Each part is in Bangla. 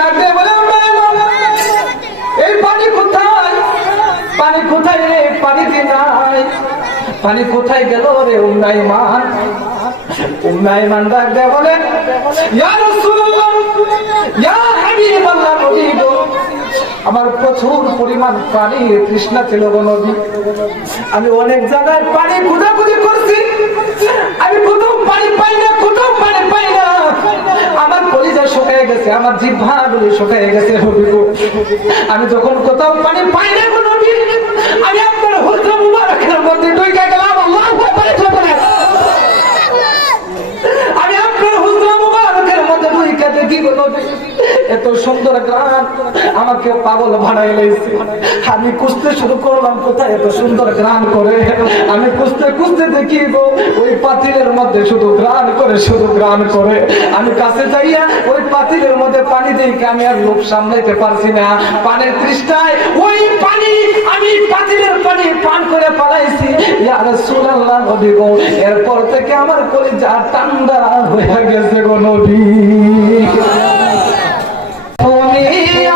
ডাক দিয়ে বলে এই পানি কোথায়, পানি কোথায় রে, পানি দিয়ে নাই, পানি কোথায় গেল রে উম্মাইমান। উম্মাইমান ডাক দিয়ে বলে ইয়া রাসূলুল্লাহ ইয়া হাবিবাল্লাহ, নবী গো আমার প্রচুর পরিমাণ পানির তৃষ্ণা ছিল গো নবী, আমি অনেক জায়গায় পানি খোঁজাখুঁজি করছি, আমি কোথাও পানি পাই না, কোথাও পানি পাই না, আমার কলিজা শুকিয়ে গেছে, আমার জিহ্বাগুলো শুকিয়ে গেছে নবী গো। আমি যখন কোথাও পানি পাই না গো নবী, আমি আপনার হুজরা মুবারকের মধ্যে ঢুকে গেলাম। আল্লাহু আকবার। আমি আপনার হুজরা মুবারকের মধ্যে ঢুকে দেখি গো নবী এত সুন্দর গ্রাম আমাকে পাগল বানাই লাইছে। আমি খুঁজতে শুরু করলাম কোথায় এত সুন্দর গ্রাম করে, আমি খুঁজতে খুঁজতে দেখি গো ওই পাতিলের মধ্যে শুধু গ্রাম করে, শুধু গ্রাম করে। আমি কাছে যাইয়া ওই পাতিলের মধ্যে পানি দেখে আমি আর লোভ সামলাইতে পারছি না, পানির তৃষ্ণায় ওই পানি আমি পাতিলের পানি পান করে পালাইছি। ইয়া রাসূলুল্লাহ নবী গো, এরপর থেকে আমার কলিজা ঠান্ডা হয়ে গেছে গো নবী। তুমি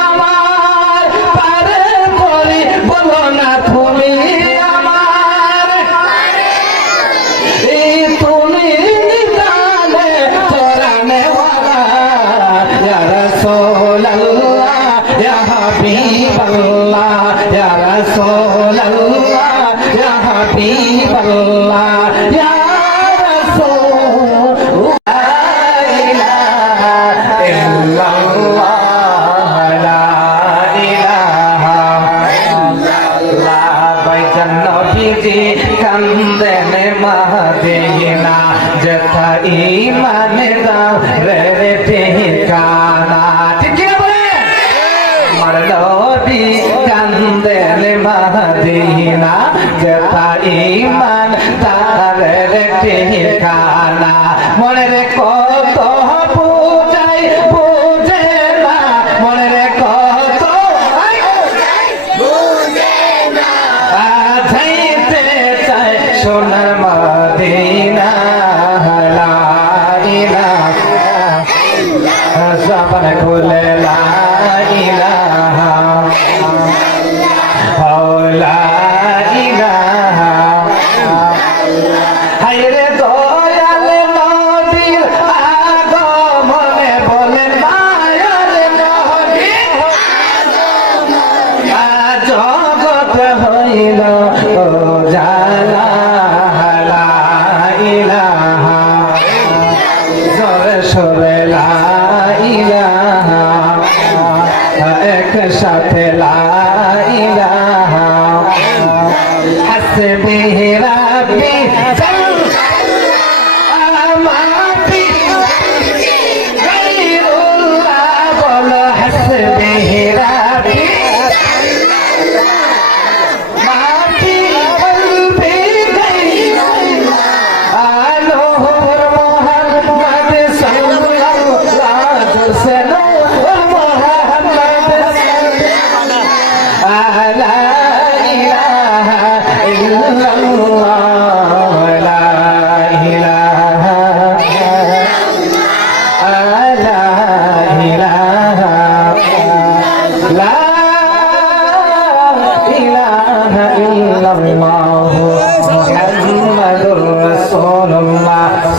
আমার পারে বলি বলো না, তুমি আমার এই তুমি নিদানে চরানে ওয়ালা ইয়া রাসূলুল্লাহ ইয়া হাবিবাল্লাহ ইয়া রাসূলুল্লাহ ইয়া হাবিবাল্লাহ ইয়া কান্দনে মদিনা যেথা ইমানে দাও রে ঠিকানা। ঠিক কি বলে আমার নবী কান্দনে মদিনা যেথা ইমান তার রে ঠিকানা। মনে রে কত বুঝাই বুঝে না, মনে রে কত সোনার মদিনা লা ইলাহা জবান খুলে লা ইলাহা লা ইলাহা। হায়রে দয়াল নবীর আগমনে বলে মায়ার নবী জগৎ হইল জালা একসাথে লা ইলাহা হাসবি রাব্বি আমাতি গায়রুল্লাহ বল হাসবি রাব্বি মাফি কলবি আলোহর মুহাম্মদ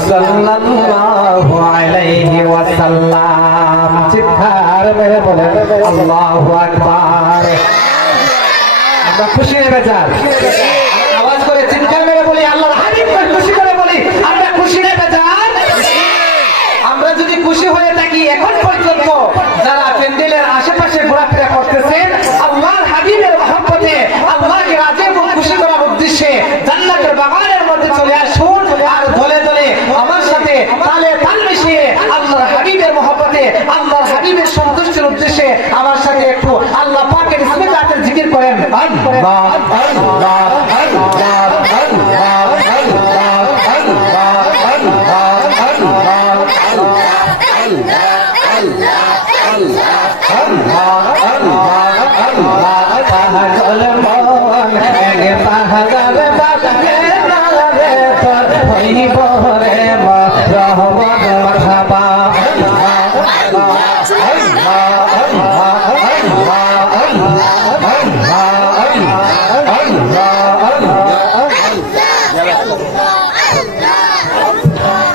সাল্লাল্লাহু আলাইহি ওয়াসাল্লাম আল্লাহু আকবার। আমরা খুশি হয়ে বেজার আওয়াজ করে চিৎকার মেরে বলি আল্লাহর হাবিব খুশি করে বলি আমরা খুশি হয়ে বেজার। আমরা যদি খুশি হয়ে থাকি এখন পর্যন্ত যারা প্যান্ডেলের আশেপাশে ঘোরাফেরা করতেছেন আল্লাহর হাবিবের মহব্বতে আল্লাহকে রাজি এবং খুশি করার উদ্দেশ্যে জান্নাতের বাগানের মধ্যে চলে আসুন আর দলে দলে আমার সাথে তালে তাল মিশিয়ে আল্লাহর হাবিবের মহব্বতে আল্লাহর হাবিবের সন্তুষ্টির উদ্দেশ্যে আমার সাথে একটু আল্লাহ পাকের ইসমি জাতের জিকির করেন। আল্লাহ আল্লাহ আল্লাহ Allah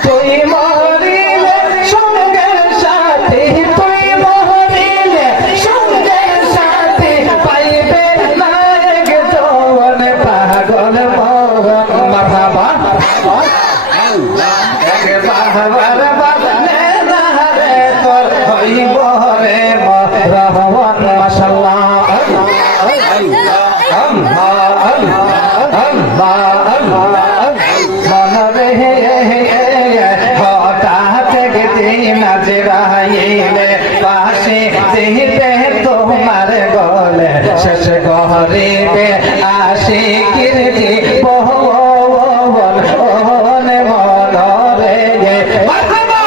তুই মরিলে সঙ্গের সাথী, তুই মরিলে সঙ্গের সাথী, পাইবে না এক যৌবন পাগল মন। মারহাবা এক বাহাবার বাদনে না রে তোর হইব রে মরহবান। মাশাআল্লাহ হঠাৎ দিন জেরাইলে পাশে দিবে তোমার গলে, শেষ গরিবে আসি কীর্তি বহুবন ওনে মনরে। মারহাবা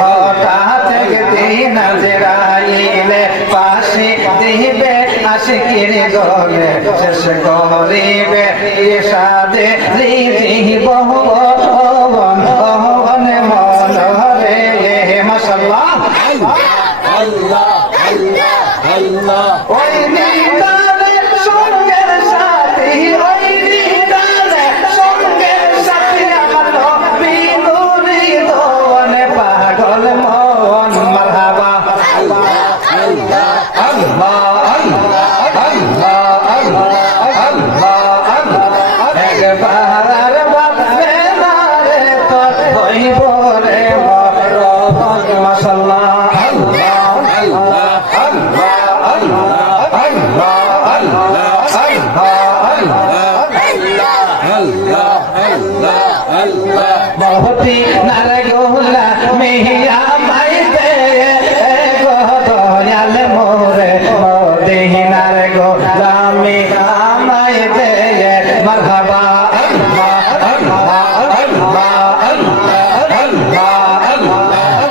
হঠাৎ দিন জেরাইলে পাশে দিবে আশিকির গলে, শেষ গরিবে ইশাদে রিজি বহুবন ওনে মনরে। মাশাআল্লাহ ওই নিদানে সঙ্গের সাথী, ওই নিদানে সঙ্গের সাথী, আমার নবী নূরি দোনে পাগল মন। মারহাবা একবার বাদনে না রে তোর হইব রে মরহবান। মাশাআল্লাহ বহুতি নারগোলা মিয়া মাইতে গো দয়াল মোরে মদিনার গোলামি আমাইতে। মারহাবা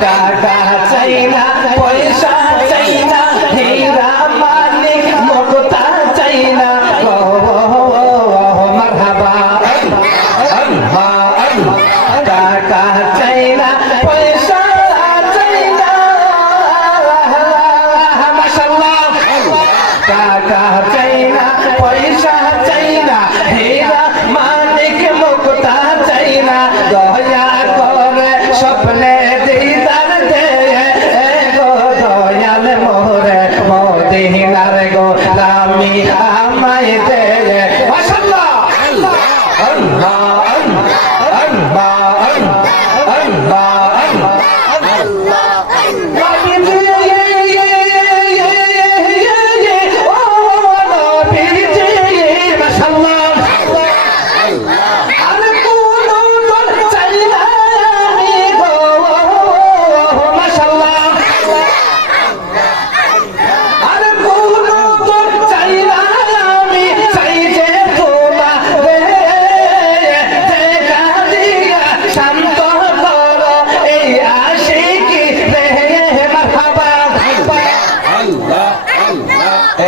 টাকা চাই না, পয়সা চাই না, হীরা মানিক মুক্তা চাই না গো। মারহাবা টাকা চাই না, পয়সা চাই না। মাশাআল্লাহ টাকা চাই না, পয়সা চাই না, হীরা মানিক মুক্তা চাই না। দয়া করে স্বপ্নে দিদার দে গো দয়াল মোরে মদিনার গোলামি আমায় দে। মাশাআল্লাহ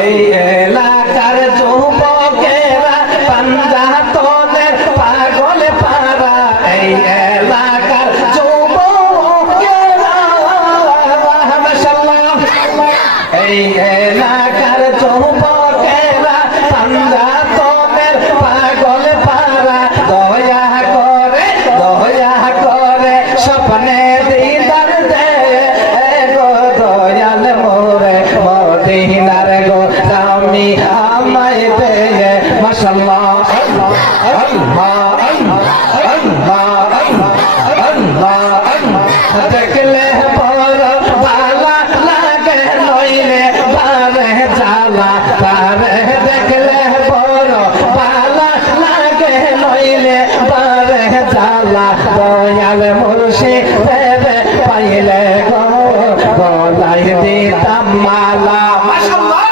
এই এলাকার যুবকেরা পাঞ্জাতনের পাগল পারা, এই এলাকার যুবকেরা মাশাআল্লাহ, এই এলাকার যুবকেরা পাঞ্জাতনের পাগল পারা। দয়া করে স্বপ্নে দিদার দে গো দয়াল মোরে মদিনার গোলামি আমায় দে। মাশাআল্লাহ দেখলে বড় ভালা লাগে, নইলে বারে জ্বালা তারে। দেখলে বড় ভালা লাগে, নইলে বারে জ্বালা। দয়াল মুর্শিদ পাইলে গো গলাই দিতাম মালা। মাশাআল্লাহ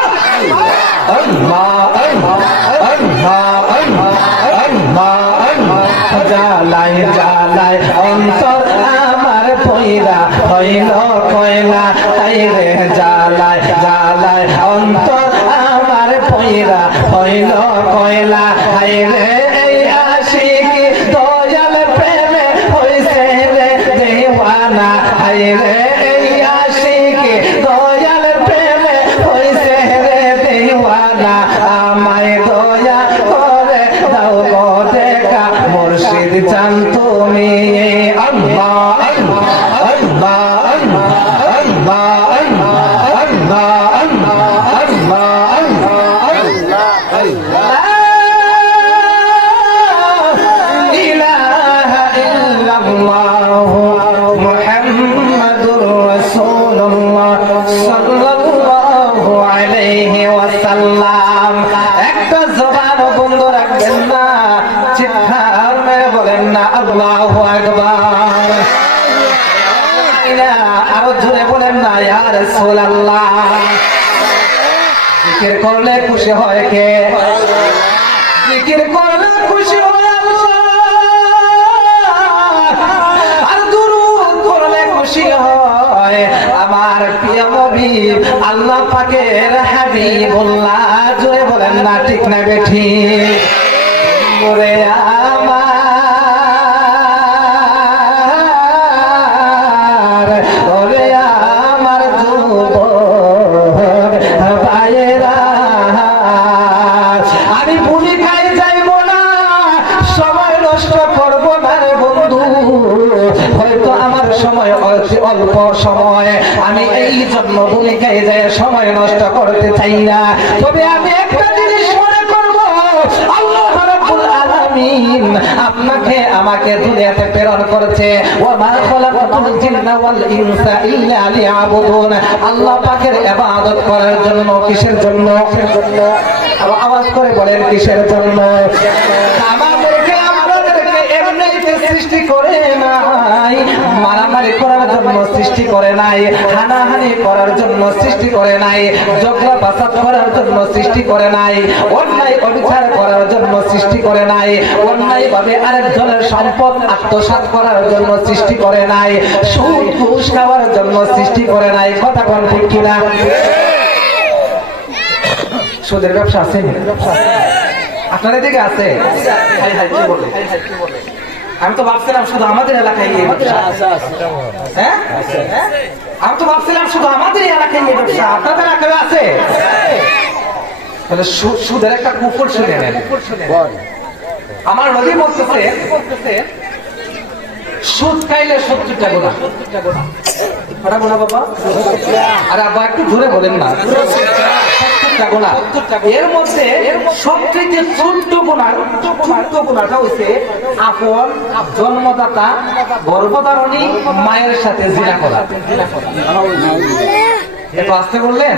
জ্বালায় জ্বালায় অন্তর আমার পয়রা হইল কয়লা। তাই রে জ্বালায় জ্বালায় অন্তর আমার পয়রা হইল কয়লা। হায় রে এই আশিকি মুর্শিদ চান তুমি আল্লাহ আল্লাহ আল্লাহ আল্লাহ আল্লাহ আল্লাহ আল্লাহ আল্লাহ আল্লাহ ইলাহা ইল্লাল্লাহ মুহাম্মাদুর রাসূলুল্লাহ সাল্লাল্লাহু আলাইহি ওয়াসাল্লাম। একটা জবান বন্ধ রাখবেন না, চিৎকার মেরে বলেন না আল্লাহু আকবার। আরো জোরে বলেন না ইয়া রাসূলুল্লাহ। জিকির করলে খুশি হয় কে? জিকির করলে খুশি হয় আল্লাহ, আর দুরূদ পড়লে খুশি হয় আমার প্রিয় নবী আল্লাহ পাকের হাবিবুল্লাহ। জোরে বলেন না ঠিক না বেঠিক? ওরে আমার, ওরে আমার যুবক ভাইয়েরা, আমি পুরি খাই যাইব না, সময় নষ্ট করব না রে বন্ধু। হয়তো আমার সময় অল্প সময়, আমি এই জন্য ভূমিকায় যাই সময় নষ্ট করতে চাই না। তবে আমি একটা জিনিস মনে করব, আল্লাহ রাব্বুল আলামিন আপনাকে আমাকে দুনিয়াতে প্রেরণ করেছে। ওয়া মা খালাকাতুল জিন্না ওয়াল ইনসা ইল্লা লিয়াবুদুন। আল্লাহ পাকের ইবাদত করার জন্য। কিসের জন্য? আওয়াজ করে বলেন কিসের জন্য? আমাদেরকে আপনাদেরকে এমনিতে সৃষ্টি করে নাই, মারামারি করার জন্য সৃষ্টি করে নাই, হানাহানি করার জন্য সৃষ্টি করে নাই, ঝগড়া ফাসাদ করার জন্য সৃষ্টি করে নাই, অন্যায় অবিচার করার জন্য সৃষ্টি করে নাই, অন্যায় ভাবে আরেকজনের সম্পদ আত্মসাৎ করার জন্য সৃষ্টি করে নাই, সুদ ঘুষ খাওয়ার জন্য সৃষ্টি করে নাই। কথা কোন ঠিক কিনা? সুদের ব্যবসা আছে আপনাদের দিকে? আছে। আমি তো ভাবছিলাম শুধু আমাদের এলাকায়, হ্যাঁ আমি তো ভাবছিলাম শুধু আমাদের এলাকায় এই ব্যবসা। আপনাদের এলাকায় আছে? তাহলে সুদের একটা কুফর শুনে নেন। আমার নদী বলতেছে সুদ খাইলে 70টা গুনাহ। কটা গুনাহ বাবা? আরে আব্বা একটু জোরে বলেন না। 70টা গুনাহ। এর মধ্যে সবথেকে ছোট্ট গুনাহটা হইছে আপন জন্মদাতা গর্ভধারণী মায়ের সাথে জিনা করা। এত আস্তে বললেন?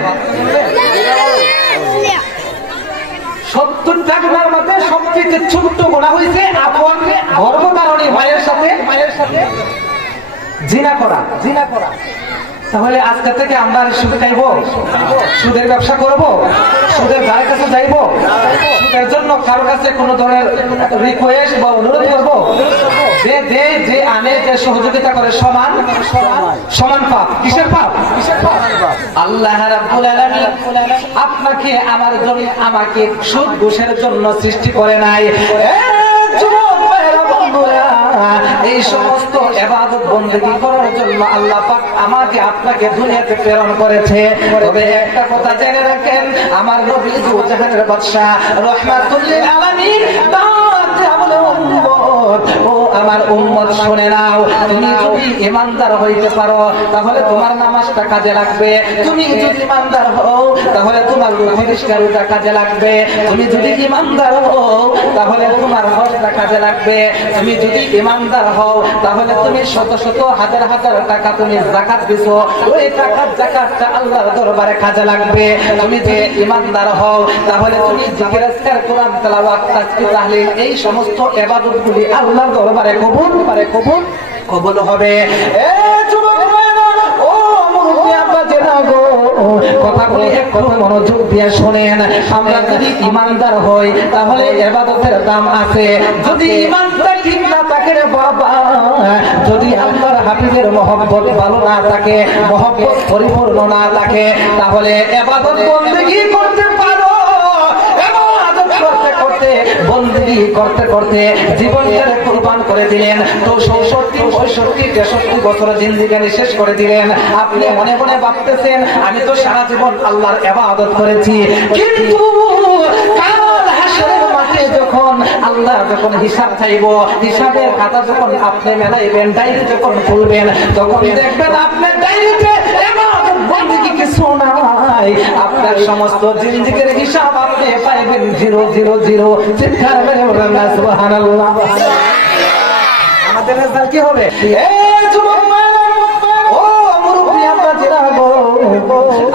70টা গুনাহের মধ্যে সবথেকে ছোট্ট গুনাহ হইছে আপন গর্ভধারণী মায়ের সাথে জিনা করা। তাহলে আজকে থেকে আমরা সুদ খাইব, সুদের ব্যবসা করব, সুদের ধারে কাছে যাইব, সুদের জন্য কারো কাছে কোন ধরনের রিকোয়েস্ট বা অনুরোধ করব? যে আনে, যে সহযোগিতা করে সমান পাপ। কিসের পাপ? আল্লাহ রাব্বুল আলামিন আপনাকে আমাকে সুদ ঘুষের জন্য সৃষ্টি করে নাই। এই সমস্ত ইবাদত বন্দেগী করার জন্য আল্লাহ পাক আমাকে আপনাকে দুনিয়াতে প্রেরণ করেছে। তবে একটা কথা জেনে রাখেন, আমার নবী জাহানের বাদশা রাহমাতুল লিল আলামিন ও আমার উম্মত শুনে নাও, তুমি যদি ইমানদার হইতে পারো তাহলে তোমার নামাজটা কাজে লাগবে। তুমি যদি ইমানদার হও তাহলে তোমার পরিষ্কারতা কাজে লাগবে। তুমি যদি ইমানদার হও তাহলে তোমার হজটা কাজে লাগবে। তুমি যদি ইমানদার হও তাহলে তুমি শত শত হাজার হাজার টাকা তুমি যাকাত দিছো, ওই টাকার যাকাতটা আল্লাহর দরবারে কাজে লাগবে। তুমি যে ইমানদার হও তাহলে তুমি জিকির আজকার, কোরআন তেলাওয়াত, তাসবিহ, তাহলিল এই সমস্ত ইবাদতগুলি আল্লাহর দরবারে কবুল হবে। এ যুবক ভাইরা, ও মুরব্বি আব্বা জেনা গো, কথাগুলি একটু মনোযোগ দিয়ে শুনেন। আমরা যদি ইমানদার হই তাহলে ইবাদতের দাম আছে। যদি ইমানটা ঠিক না থাকে রে বাবা, যদি আল্লাহর হাবিবের মহব্বত ভালো না থাকে, মহব্বত পরিপূর্ণ না থাকে, তাহলে ইবাদত বন্দেগী করতে পারো, বন্দেগী করতে করতে জীবনটাকে কুরবান করে দিলেন। তো 64, 65, 63 বছর জিন্দেগানি শেষ করে দিলেন। আপনি মনে মনে ভাবতেছেন আমি তো সারা জীবন আল্লাহর ইবাদত করেছি, কিন্তু কাল হাসরের মাঠে সাথে যখন আল্লাহ যখন হিসাব চাইব, হিসাবের খাতা যখন আপনি মেলাইবেন, ডায়েরি যখন খুলবেন, তখন দেখবেন আপনার ডায়েরিতে কিছু নাই। আপনার সমস্ত জিন্দেগীর হিসাব আপনি পাইবেন 000। চিৎকার করে বলেন না সুবহানাল্লাহ। আমাদের রেজাল্ট কি হবে? যুবক ও মুরব্বি আব্বাজিরা গো,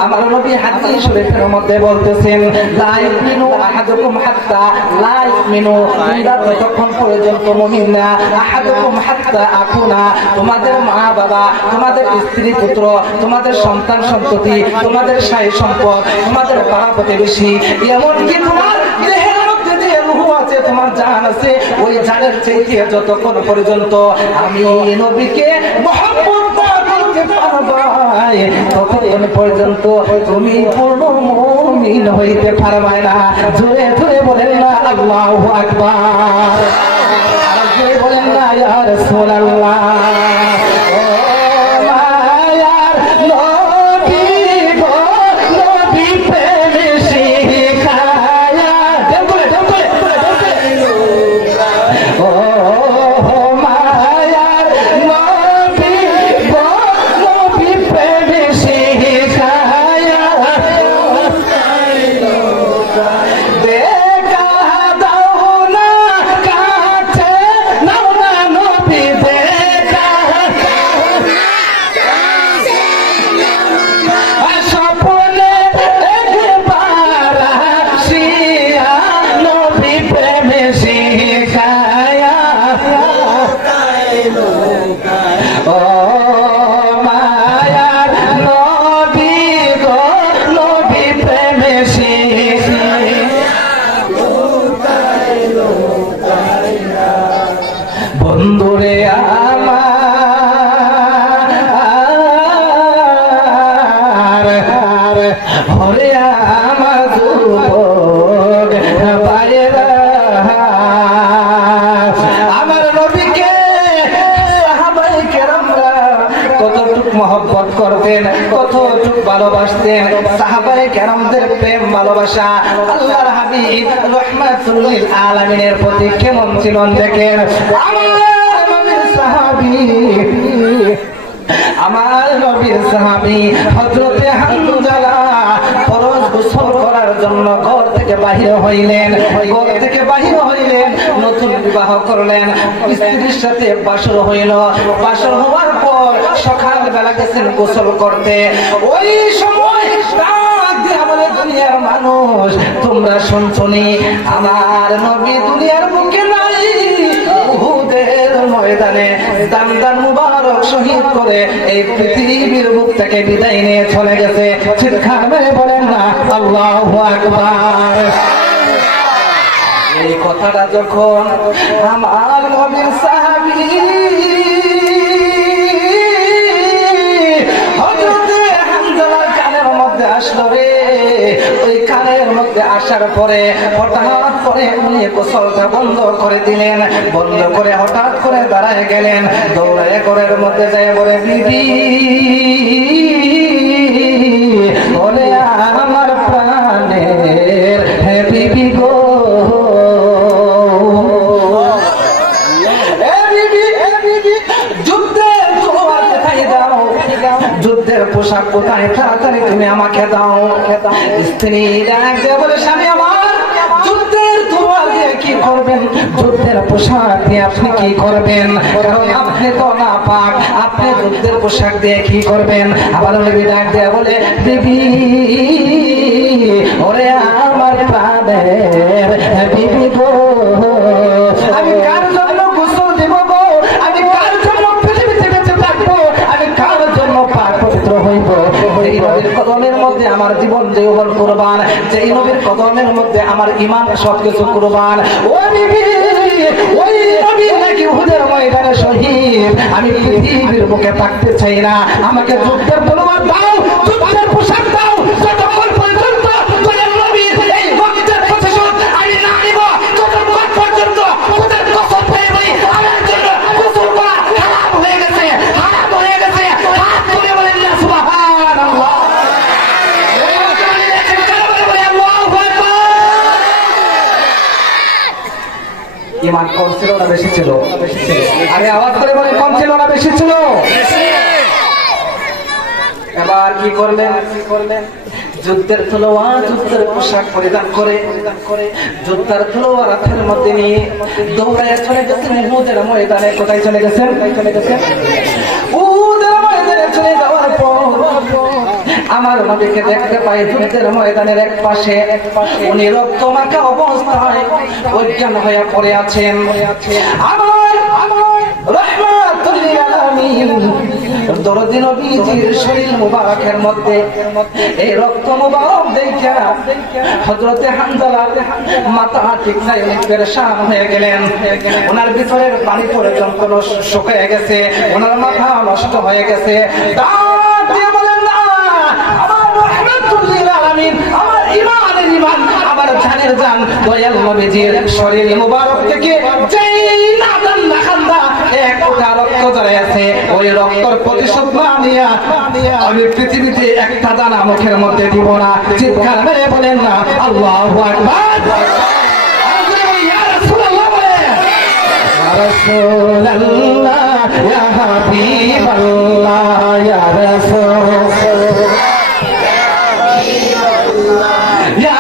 আমার নবী হাদিস শরীফের মধ্যে বলতেছেন, লা ইউমিনু আহাদুকুম হাত্তা লা ইউমিনু, তোমরা ততক্ষণ পর্যন্ত মুমিন না, আহাদুকুম হাত্তা আকুনা, তোমাদের মা বাবা, তোমাদের স্ত্রী পুত্র, তোমাদের সন্তান সন্ততি, তোমাদের সাই সম্পদ, তোমাদের পাড়া প্রতিবেশী, এমনকি তোমার দেহের মধ্যে যে রূহ আছে, তোমার জান আছে, ওই জানের চাইতে যতক্ষণ পর্যন্ত আমি নবীকে মহব্বত করতে পারবাই, ততক্ষণ পর্যন্ত তুমি পূর্ণ মুমিন হইতে পারবে না। জোরে জোরে বলেন না আল্লাহু আকবার, আর জোরে বলেন না ইয়া রাসূলুল্লাহ। বন্ধুরে আমার, হরে আমার যুবক ভাইয়েরা, আমার নবীকে সাহাবায়ে কেরামরা কতটুক মহব্বত করতেন, কতটুক ভালোবাসতেন। সাহাবায়ে কেরামদের প্রেম ভালোবাসা আল্লাহর হাবিব রাহমাতুল লিল আলামিনের প্রতি কেমন ছিল দেখেন। আমার নবীর সাহাবী হযরতে হামজালা ফরজ গোসল করার জন্য ঘর থেকে বাহির হইলেন, নতুন বিবাহ করলেন, স্ত্রীর সাথে বাসর হইল। বাসর হওয়ার পর সকাল বেলা গেছেন গোসল করতে। ওই সময় দুনিয়ার মানুষ, তোমরা শুনছনি আমার নবী দুনিয়ার বুকে নাই, উহুদের ময়দানে দাম মুবারক শহীদ করে এই পৃথিবীর বুক থেকে বিদায় নিয়ে চলে গেছে। চিৎকার মেরে বলেন না আল্লাহু আকবার। এই কথাটা যখন আমার নবীর সাহাবী হযরতে হামজালার কানের মধ্যে আসলো রে, ওই কানের মধ্যে আসার পরে হঠাৎ করে উনি গোসলটা বন্ধ করে দিলেন। বন্ধ করে হঠাৎ করে দাঁড়ায় গেলেন, দৌড়ায় ঘরের মধ্যে যায় বলে, বিবি বলে আমার প্রাণের হে বিবি গো, যুদ্ধের পোশাক কোথায়, তাড়াতাড়ি তুমি আমাকে দাও। স্ত্রী বলে, স্বামী আমার যুদ্ধের তলোয়ার দিয়ে কি করবেন, যুদ্ধের পোশাক দিয়ে আপনি কি করবেন, কারণ আপনি তো নাপাক, আপনি যুদ্ধের পোশাক দিয়ে কি করবেন। আবার নবী ডাক দিয়ে বলে, বিবি ওরে আমার প্রাণের বিবি গো, আমি কার জন্য গোসল দেব গো, আমি কার জন্য পৃথিবীতে বেঁচে থাকবো, আমি কার জন্য পাক পবিত্র হইব। এই নবীর কদমের মধ্যে আমার জীবন যৌবন কুরবান, যেই নবীর কদমের মধ্যে আমার ঈমান সবকিছু কুরবান। ওই বিবি, ওই নবী নাকি উহুদের ময়দানে শহীদ, আমি পৃথিবীর বুকে থাকতে চাই না, আমাকে যুদ্ধের তলোয়ার দাও, যুদ্ধের পোশাক দাও, যতক্ষণ পর্যন্ত তোমার নবী এই রক্তের প্রতিশোধ আমি না নিব, ততক্ষণ পর্যন্ত ওদের কসম পেয়ে বলি আমার জন্য গোসল করা হারাম হয়ে গেছে, হারাম হয়ে গেছে। হাত তুলে বলেন না সুবহানাল্লাহ। বেশি ছিল? আরে আওয়াজ করে বলে কম ছিল না বেশি ছিল? এবার কি করলেন? যুদ্ধের তলোয়ার, যুদ্ধের পোশাক পরিধান করে যুদ্ধের তলোয়ার হাতের মধ্যে নিয়ে দৌড়ায় চলে গেছেন উহুদের ময়দানে। কোথায় চলে গেছেন? উহুদের ময়দানে চলে যাওয়ার পর আমার নবীকে দেখতে পাই যুদ্ধের ময়দানের এক পাশে উনি রক্তমাখা অবস্থায় অজ্ঞান হয়ে পড়ে আছেন। আমার রাহমাতুল লিল আলামিন দরদি নবীজির শরীর মুবারকের মধ্যে এই রক্ত মুবারক দেখা হযরতে হামজালা মাথা ঠিক নাই, উনি পেরেশান হয়ে গেলেন। ওনার ভিতরের পানি পর্যন্ত শুকিয়ে গেছে, ওনার মাথা নষ্ট হয়ে গেছে। ডাক দিয়ে বলেন না, আমার রাহমাতুল লিল আলামিন, আমার ঈমানের ঈমান, আমার জানের জান দয়াল নবীজির শরীর মুবারক থেকে যেই নাদান নাখান্দা এক ফোঁটা রক্ত ঝরে আছে, ওই রক্তের প্রতিশোধ না নিয়া আমি পৃথিবীতে একটা দানা মুখের মধ্যে দিব না। চিৎকার মেরে বলেন না আল্লাহু আকবার। ইয়া রাসূলুল্লাহ বলেন, ইয়া রাসূলুল্লাহ, ইয়া হাবিবাল্লাহ, ইয়া রাসূলুল্লাহ, ইয়া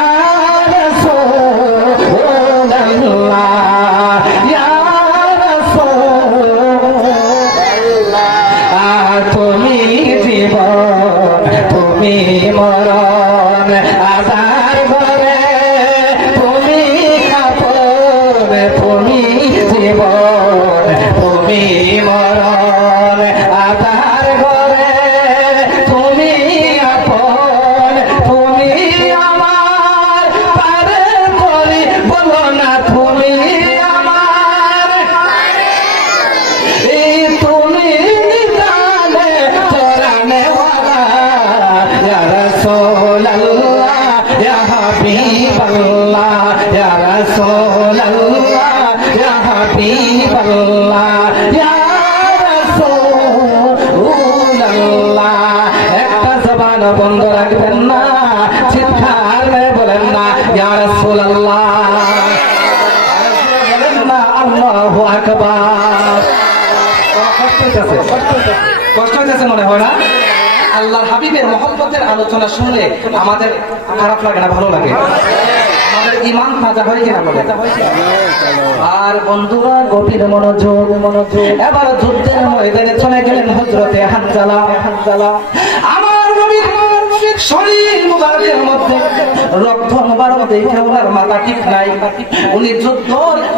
বন্ধ রাখবেন না, চিৎকার মেরে বলেন না ইয়া রাসূলুল্লাহ, বলেন না আল্লাহু আকবার। কষ্ট হইতেছে মনে হয় না? আল্লাহর হাবিবের মহব্বতের আলোচনা শুনলে আমাদের খারাপ লাগে না, ভালো লাগে? আমাদের ঈমান তাজা হয় কিনা বলে? আর বন্ধুরা গভীর মনোযোগ। এবার যুদ্ধের ময়দানে চলে গেলেন হযরতে হানজালা। আমার নবীর শরীর মুবারকের মধ্যে রক্ত মুবারক দেখে ওনার মাথা ঠিক নাই, উনি যুদ্ধ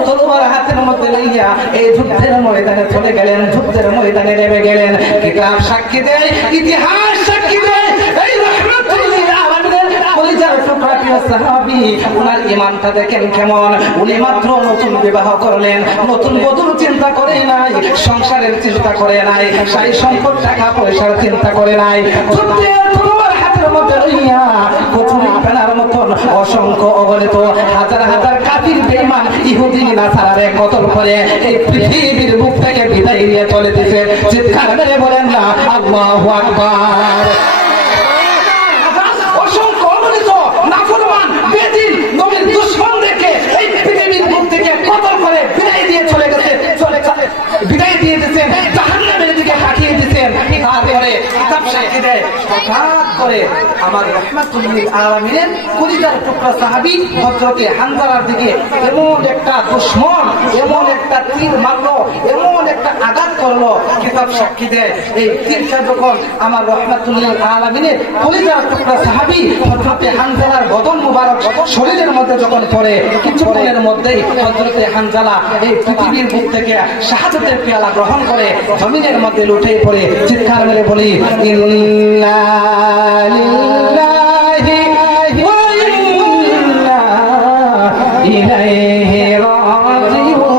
তলোয়ার হাতের মধ্যে লইয়া এই যুদ্ধের ময়দানে চলে গেলেন, যুদ্ধের ময়দানে নেমে গেলেন। কিতাব সাক্ষী দেয়, ইতিহাস সাক্ষী দেয়, এই রাহমাতুল লিল আলামিনের কলিজার টুকরা প্রিয় সাহাবী, ওনার ঈমানটা দেখেন কেমন। উনি মাত্র নতুন বিবাহ করলেন, নতুন বধূর চিন্তা করে নাই, সংসারের চিন্তা করে নাই, সাই সম্পদ টাকা পয়সার চিন্তা করে নাই। যুদ্ধের তলোয়ার হাতের মধ্যে লইয়া কচুরি ফেলার মতন অসংখ্য অগণিত হাজার হাজার কাফির বেঈমান ইহুদি নাসারারে কতল করে এই পৃথিবীর মুখ থেকে বিদায় নিয়ে চলে দিয়েছে। চিৎকার মেরে বলেন না আল্লাহু আকবার। অসংখ্য অগণিত নাফরমান বেদিন নবীর দুশমনদেরকে এই পৃথিবীর মুখ থেকে কতল করে বিদায় দিয়ে চলে গেছে, বিদায় দিয়ে দিয়েছেন, জাহান্নামের দিকে পাঠিয়ে দিয়েছেন। তারপরে কিতাব সাক্ষী দেয়, হঠাৎ করে আমার রাহমাতুল লিল আলামিনের কলিজার টুকরা সাহাবী হযরতে হানজালার দিকে এমন একটা দুশমন, এমন একটা তীর মারলো, এমন একটা আঘাত করলো। কিতাব সাক্ষী দেয় এই তীরটা যখন আমার রাহমাতুল লিল আলামিনের কলিজার টুকরা সাহাবী হযরতে হানজালার বদন মুবারক শরীরের মধ্যে যখন পড়ে, কিছুক্ষণের মধ্যেই হযরতে হানজালা এই পৃথিবীর বুক থেকে শাহাদাতের পেয়ালা গ্রহণ করে জমিনের মধ্যে লুটে পড়ে। চিৎকার মেরে বলি ইন্না লিল্লাহি ওয়া ইন্না ইলাইহি রাজিউন।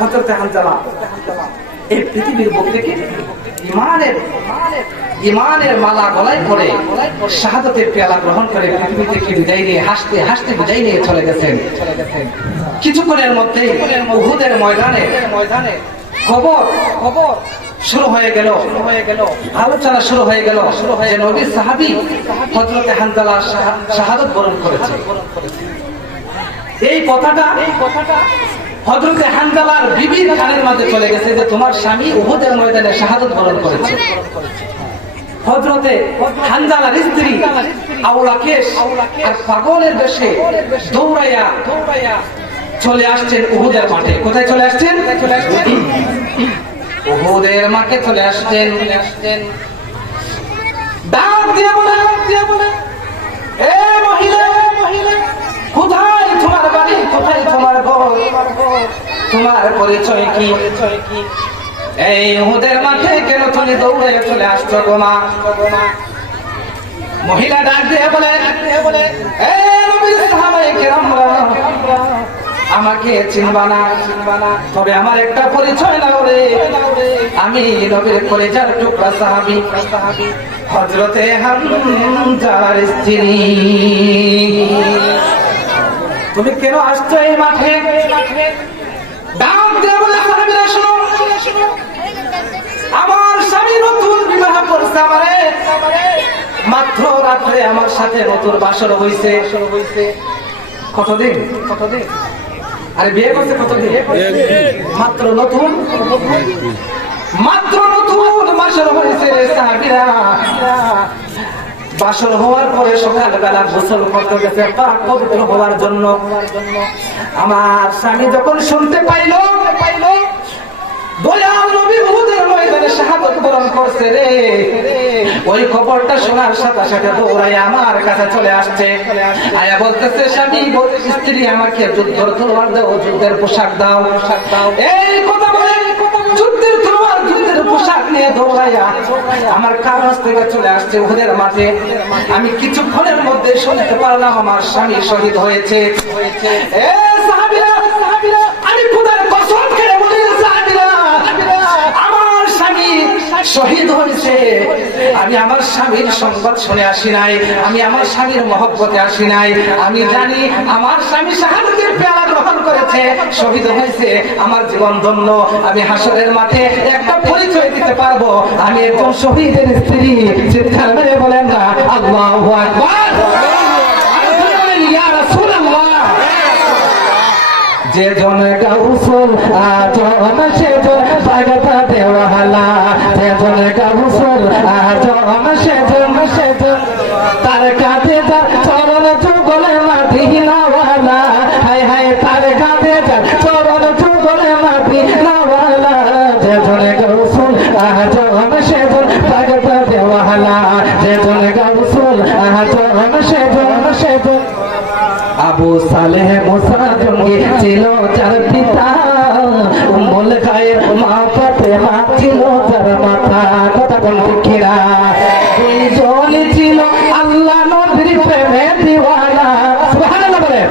হযরতে হানজালা এই পৃথিবীর বুক থেকে ঈমানের মালা গলায় পড়ে শাহাদাতের পেয়ালা গ্রহণ করে পৃথিবী থেকে বিদায় নিয়ে হাসতে হাসতে বিদায় নিয়ে চলে গেছেন। কিছুক্ষণের মধ্যেই উহুদের ময়দানে খবর শুরু হয়ে গেল, আলোচনা শুরু হয়ে গেল যে নবীর সাহাবী হযরতে হানজালা শাহাদাত বরণ করেছে। এই কথাটা হযরতে হানজালার বিবির কানের মাঝে চলে গেছে যে তোমার স্বামী উহুদের ময়দানে শাহাদাত বরণ করেছে। হযরতে হানজালার স্ত্রী আওলা কেশ আর পাগলের বেশে দৌড়াইয়া চলে আসছেন উহুদের মাঠে। কোথায় চলে আসছেন? উহুদের মাঠে চলে আসছেন। ডাক দিয়ে বলে এ মহিলা, কোথায় তোমার বাড়ি, কোথায় তোমার ঘর, তোমার পরিচয় কি? এই উহুদের মাঠে কেন তুমি দৌড়ে চলে আসছো গো মা? মহিলা ডাক দিয়ে বলে এ নবীর সাহাবায়ে কেরামরা, আমাকে চিনবা না, তবে আমার একটা পরিচয় নাও রে, আমি নবীর কলিজার টুকরা সাহাবী হযরতে হামজার স্ত্রী। তুমি কেন আসছো এই মাঠে? ডাক দিয়ে বলে সাহাবীরা শোনো, আমার স্বামী নতুন বিবাহ করছে, আমারে মাত্র রাত্রে আমার সাথে নতুন বাসর হইছে। কতদিন? আরে বিয়ে করছে কতদিন? মাত্র নতুন বাসর হয়েছে। সাহাবীরা বাসর হওয়ার পরে সকালবেলা গোসল করতে গেছে পাক পবিত্র হওয়ার জন্য। আমার স্বামী যখন শুনতে পাইল দয়াল নবী উহুদের ময়দানে শাহাদাত বরণ করছে রে, ওই খবরটা শোনার সাথে সাথে দৌড়ায় আমার কাছে চলে আসছে। আয়া বলতেছে স্বামী, স্ত্রী আমাকে যুদ্ধের তলোয়ার দাও, যুদ্ধের পোশাক দাও। এই কথা বলে যুদ্ধের তলোয়ার, যুদ্ধের পোশাক নিয়ে দৌড়াইয়া আমার কাছ থেকে চলে আসছে উহুদের মাঠে। আমি কিছুক্ষণের মধ্যে শুনতে পারলাম আমার স্বামী শহীদ হয়েছে। এ সাহাবীরা, আমি খোদার কসম করে বলি সাহাবীরা, আমার স্বামী শহীদ হয়েছে। আমি আমার স্বামীর সংবাদ শুনে আসি নাই, আমি আমার স্বামীর মহব্বতে আসি নাই। আমি জানি আমার স্বামী শাহাদাতের পেয়ালা গ্রহণ করেছে, শহীদ হয়েছে, আমার জীবন ধন্য। আমি হাসরের মাঠে একটা পরিচয় দিতে পারবো, আমি একজন শহীদের স্ত্রী। চিৎকার মেরে বলেন না আল্লাহু আকবার। যে জন গাউসুল আজম সেজন পাগতা দেওয়ালা, যে জন গাউসুল আজম সেজন তার কাঁধে যার চরণ যুগলে মদিনাওয়ালা, হায় হায় তার কাঁধে যার চরণ যুগলে মদিনাওয়ালা, যে জন গাউসুল আজম সেজন পাগতা দেওয়ালা, যে জন গাউসুল আজম সেজন। আবু সালেহ মুসা জঙ্গি ছিল যার পিতা, উম্মুল খায়ের মা ফাতেমা ছিল যার মাতা। কথা কোন ফিকিরা, দুইজন ছিল আল্লাহ নবীর প্রেমে দিওয়ানা। সুবহানাল্লাহ বলে,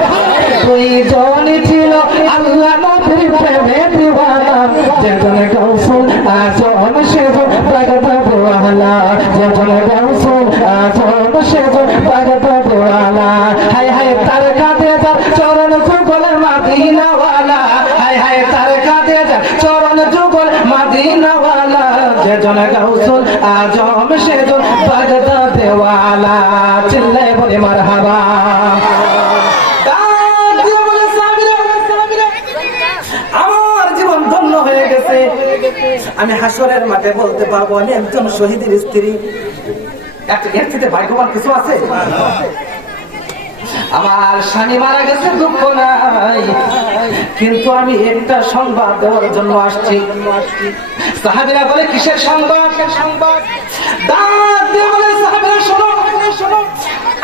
দুইজন ছিল আল্লাহ নবীর প্রেমে দিওয়ানা, যেজন গাউসুল আজম সেজন পাগতা দেওয়ালা, যেজন গাউসুল আজম সেজন পাগতা দেওয়ালা, হায় হায় তার কাঁধে যার চরণ যুগল মদিনাওয়ালা, হায় হায় তার কাঁধে যার চরণ যুগল মদিনাওয়ালা, যেজন গাউসুল আজম সেজন পাগতা দেওয়ালা। চিল্লায় বলে মারহাবা। আমার জীবন ধন্য হয়ে গেছে, আমি হাসরের মাঠে বলতে পারবো আমি একজন শহীদের স্ত্রী। এর থেকে ভাগ্যবান কিছু আছে? আমার স্বামী মারা গেছে, দুঃখ নাই, কিন্তু আমি একটা সংবাদ দেওয়ার জন্য আসছি। সাহাবীরা বলে কিসের সংবাদ? ডাক দিয়ে বলে সাহাবীরা শোনো,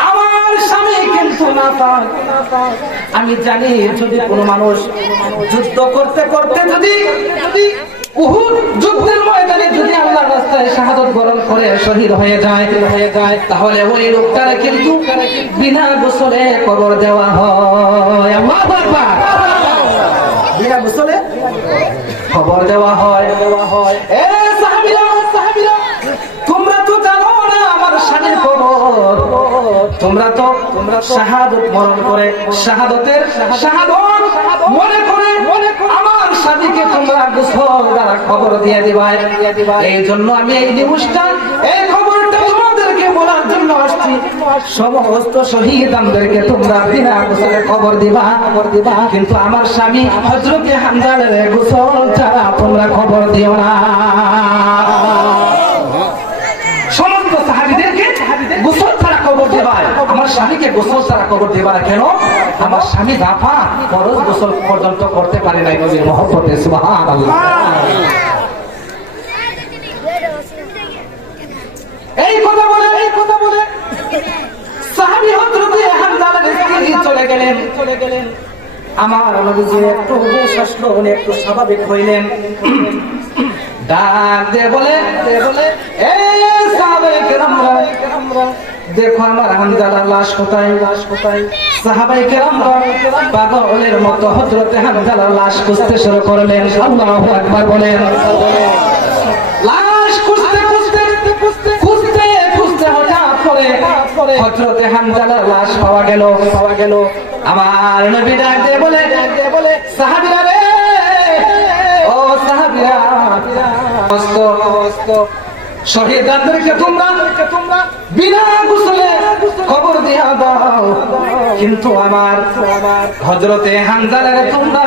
আমার স্বামী কিন্তু না পাক। আমি জানি যদি কোনো মানুষ যুদ্ধ করতে করতে যদি উহুদ যুদ্ধের ময়দানে যদি আল্লাহর রাস্তায় শাহাদাত বরণ করে শহীদ হয়ে যায়, তাহলে ওই লোকটারে কিন্তু বিনা গোসলে কবর দেওয়া হয়। আল্লাহু আকবার। বিনা গোসলে কবর দেওয়া হয়। এ সাহাবীরা, তোমরা তো জানো না আমার স্বামীর কবর, তোমরা শাহাদাত বরণ করে শাহাদাতের শাহাদাত মনে করে আমার স্বামীকে তোমরা গোসল দ্বারা খবর দিয়ে দিবা। এই জন্য আমি এই নিউজটা, এই খবরটা তোমাদেরকে বলার জন্য জন্য আসছি, সমস্ত শহীদদেরকে তোমরা বিনা গোসলে কবর দিবা, কিন্তু আমার স্বামী হযরতে হামজার গোসল ছাড়া তোমরা কবর দিও না। সমস্ত সাহাবীদেরকে গোসল ছাড়া কবর দেবা, আমার স্বামীকে গোসল ছাড়া কবর দেবা না কেন? আমার স্বামী জাফা ফরজ গোসল পর্যন্ত করতে পারে নাই নবীর মহব্বতে। সুবহানাল্লাহ। এই কথা বলে সাহাবী হযরতে হামজা চলে গেলেন। আমার নবীজি একটু শ্বাস উনি একটু স্বাভাবিক হইলেন, ডাক দিয়ে বলে এই সাহাবায়ে কেরামরা, দেখো আমার হামজার লাশ কোথায়? সাহাবায়ে কেরামরা পাগলের মতো হযরতে হামজার লাশ খুঁজতে শুরু করলেন। আল্লাহু আকবার বলেন। লাশ খুঁজতে হঠাৎ করে হযরতে হামজার লাশ পাওয়া গেল। আমার নবী ডাক দিয়ে বলে সাহাবীরা রে, ও সাহাবীরা, শহীদদেরকে তোমরা বিনা গোসলে কবর দিয়া দাও, কিন্তু আমার হযরতে হামজার তোমরা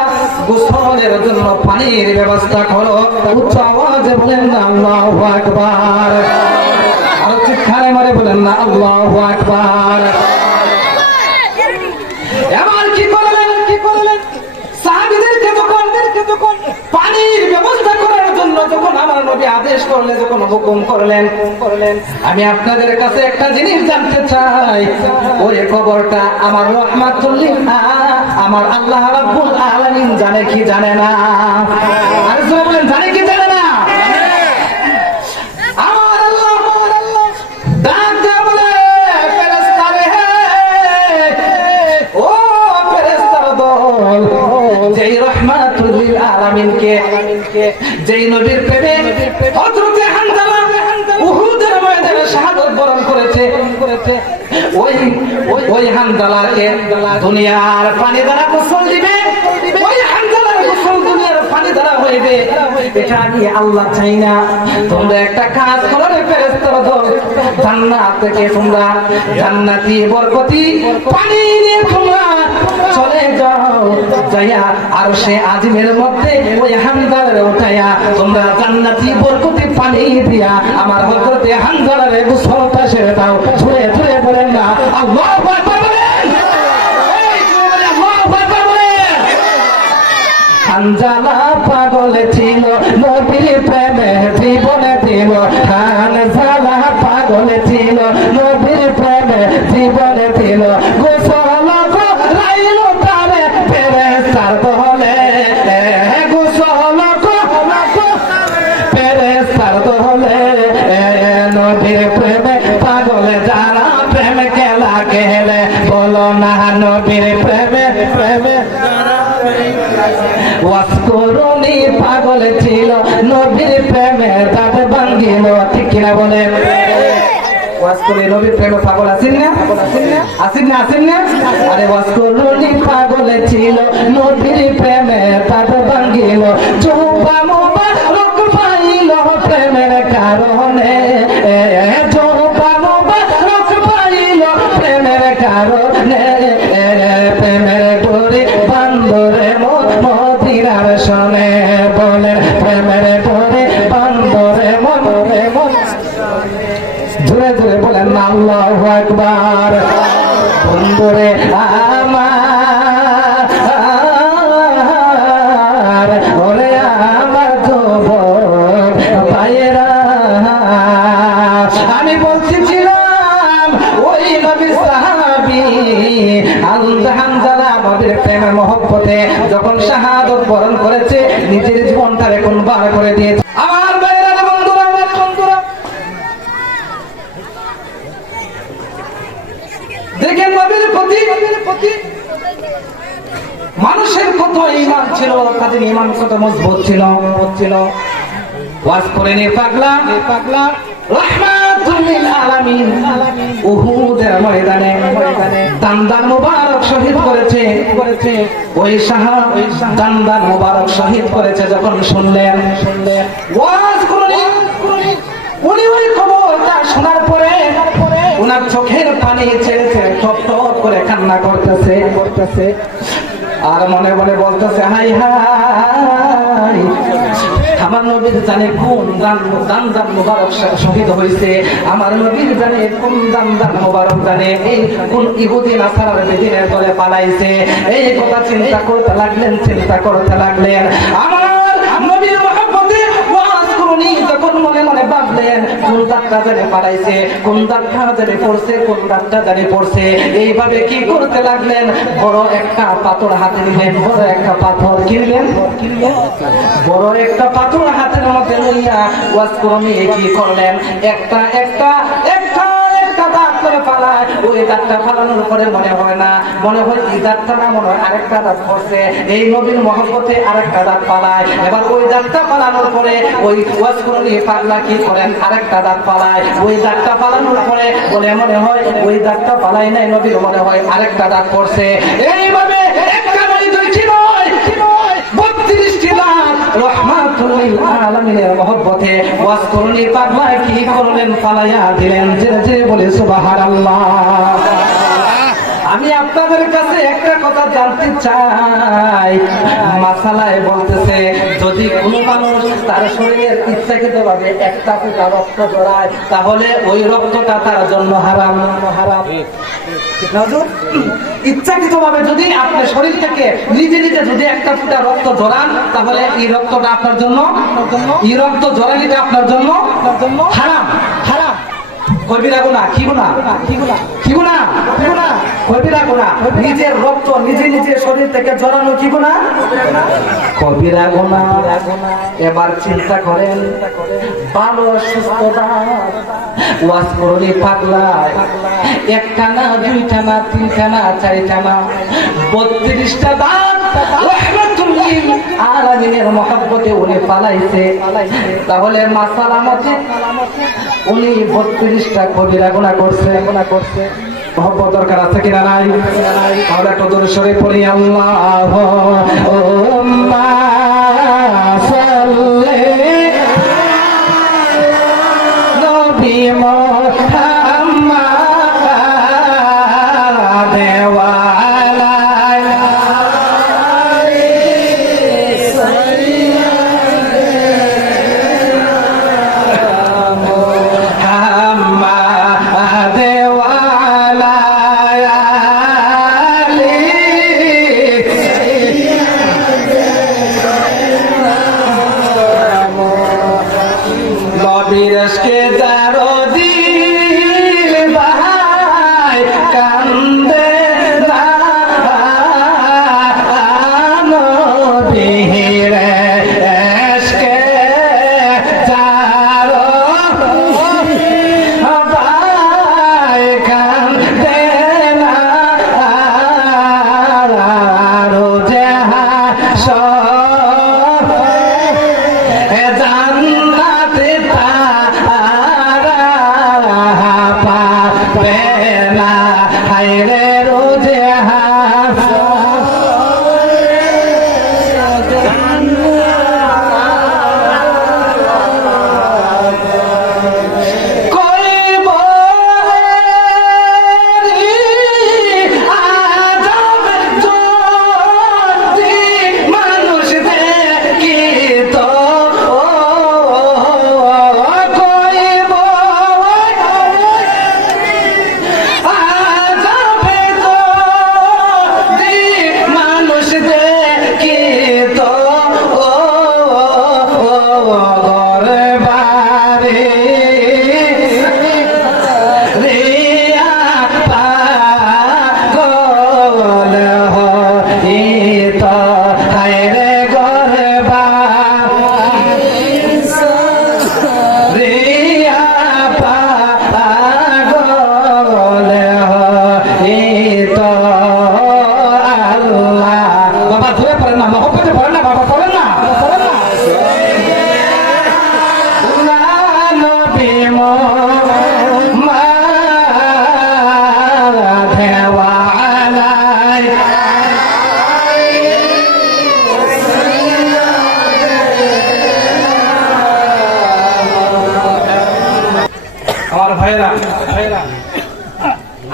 গোসলের জন্য পানির ব্যবস্থা করো। উচ্চ আওয়াজে বলেন না আল্লাহু আকবার, আর চিৎকারে মারে বলেন না আল্লাহু আকবার। এবার কি করলেন সাহাবীদেরকে যখন পানির ব্যবস্থা করার জন্য যখন আমার নবী আদেশ করলেন, যখন হুকুম করলেন, আমি আপনাদের কাছে একটা জিনিস জানতে চাই, ওই কবরটা আমার রাহমাতুল লিল আমার আল্লাহ রাব্বুল আলামিন জানে কি জানে না? আর বলেন জানে কি জানে না? আমার আল্লাহ ডাক দিয়ে বলে ফেরেশতা রে, ও ফেরেশতার দল, যেই রাহমাতুল লিল আলামিনকে, যেই নবীর প্রেমে হযরতে হামজা উহুদের ময়দানে শাহাদাত বরণ করেছে, ওই হামজাকে দুনিয়ার পানি দ্বারা গোসল দিবে, ওই হামজার গোসল দুনিয়ার পানি দ্বারা হইবে। এটা আমি আল্লাহ চাই না। তোমরা একটা কাজ করো রে ফেরেশতার দল, জান্নাত থেকে তোমরা জান্নাতি বরকতি পানি নিয়ে তোমরা চলে যাও, যাইয়া আরশে আজিমের মধ্যে ওই হামজার উঠাইয়া তোমরা জান্নাতি বরকতি পানি দিয়া আমার হযরতে হামজার গোসলটা সেরে দাও। ধরে বলেন না আল্লাহু আকবার বলেন। হামজালা পাগল ছিল নবীর প্রেমে জীবনে দিল, হামজালা পাগল ছিল নবীর প্রেমে জীবনে দিল, গোসল করাইল তারে ফেরেশতার দলে, গোসল ফেরেশতার দলে। নবীর প্রেমে পাগল যারা প্রেম খেলা খেলে, বলো না নবীর প্রেমে ওয়াসকরুনি পাগল ছিল নবীর প্রেমে দাঁত ভাঙ্গিল, ঠিক কিনা বলেন? ওয়াসকরুনি নবীর প্রেমে পাগল আছেন না? আরে ওয়াসকরুনি পাগল ছিল নবীর প্রেমে দাঁত ভাঙ্গিল, চুপা মুবারক পাইল প্রেমের কারণে, চুপা মুবারক পাইল প্রেমের কারণে, প্রেমের ডোরে বান্দরে মদিনার শোনে, বলেন প্রেমের ডোরে বান্দরে মন। ধরে বলেন আল্লাহু আকবার। বন্ধুরে আমার, ওরে আমার যুবক ভাইয়েরা, আমি বলতেছিলাম ওই নবীর সাহাবী হামজা নবীর প্রেমে মহব্বতে যখন শাহাদাত বরণ করেছে, নিজের জীবনটা এখন বার করে দিয়েছে। আমার ভাইয়েরা, বন্ধুরা, দেখেন নবীর প্রতি মানুষের কত ঈমান ছিল, তাদের ঈমান কত মজবুত ছিল। ওয়াজ করে নে পাগলা রাহমাতুল লিল আলামিন উহুদের ময়দানে দান্দান মুবারক শহীদ করেছে, ওই সাহাবী দান্দান মুবারক শহীদ করেছে। যখন শুনলেন ওয়াজ করে উনি ওই খবরটা শোনার পরে ওনার চোখের পানি ছেড়ে ছেড়ে টপ টপ করে কান্না করতেছে আর মনে মনে বলতেছে হাই হাই আমার নবীর জানে কোন দান মুবারক শহীদ হয়েছে, আমার নবীর জানে কোন দান মুবারক জানে এই কোন ইহুদি নাসারার বেদিনের দলে পালাইছে। এই কথা চিন্তা করতে লাগলেন আমার নবীর মহব্বতে ওয়াজ করুনি তখন মনে মনে ভাবলেন কোন দাগটা জানে পালাইছে, কোন দাগটা জানে পড়ছে, কোন দাগটা জানে পড়ছে। এইভাবে কি করতে লাগলেন, বড় একটা পাথর হাতে নিলেন, বড় একটা পাথর কিনলেন, বড় একটা পাথর হাতের মধ্যে লইয়া ওয়াজ করুনি কি করলেন, একটা দাগ করে পালায়। ওই দাগটা ফালানোর পরে মনে হয় না, মনে হয় এই দাগটা না, মনে হয় আরেকটা দাগ পড়ছে। এই নবীর মহব্বতে আরেকটা দাগ পালায়। এবার ওই দাগটা পালানোর পরে ওই ওয়াজ করুনি পাগলা কি করেন, আরেকটা দাগ পালায়। ওই দাগটা পালানোর পরে বলে মনে হয় ওই দাগটা পালায় নাই, নবীর মনে হয় আরেকটা দাগ পড়ছে। এইভাবে একটা নয়, দুইটি নয়, 32টি দাগ রহমাতুল লিল আলামিনের মহব্বতে ওয়াজ করুনি পাগলা কি করলেন, পালাইয়া দিলেন। যে বলে সুবহানাল্লাহ। আমি আপনাদের কাছে একটা কথা জানতে চাই, মাসালায় বলতেছে যদি কোনো মানুষ তার শরীরের ইচ্ছাকৃতভাবে একটা ফোঁটা রক্ত জড়ায় তাহলে ওই রক্তটা তার জন্য হারাম। ইচ্ছাকৃতভাবে যদি আপনার শরীর থেকে নিজে যদি একটা ফোঁটা রক্ত জড়ান তাহলে এই রক্তটা আপনার জন্য, এই রক্ত জড়ানিটা আপনার জন্য হারাম। কবিরা গুনাহ, কি গুনাহ? কবিরা গুনাহ। নিজের রক্ত নিজে শরীর থেকে জড়ানো কি গুনাহ? কবিরা গুনাহ। এবার চিন্তা করেন, ভালো সুস্থ দাঁত ওয়াজ করুনি পাগলা একটা না, দুইটা না, তিনটা না, চারটা না, 32টা দাঁত রহমাতুল লিল আলামিনের মহব্বতে উনি পালাইছে। তাহলে মাসালা মতে উনি 32টা কবিরা গুনাহ করছে। মহব্বত দরকার আছে কিনা নাই? তাহলে একটা দরুদ শরীফ পড়ি, আল্লাহুম্মা সাল্লি নবী মুহাম্মাদ ওয়া আলা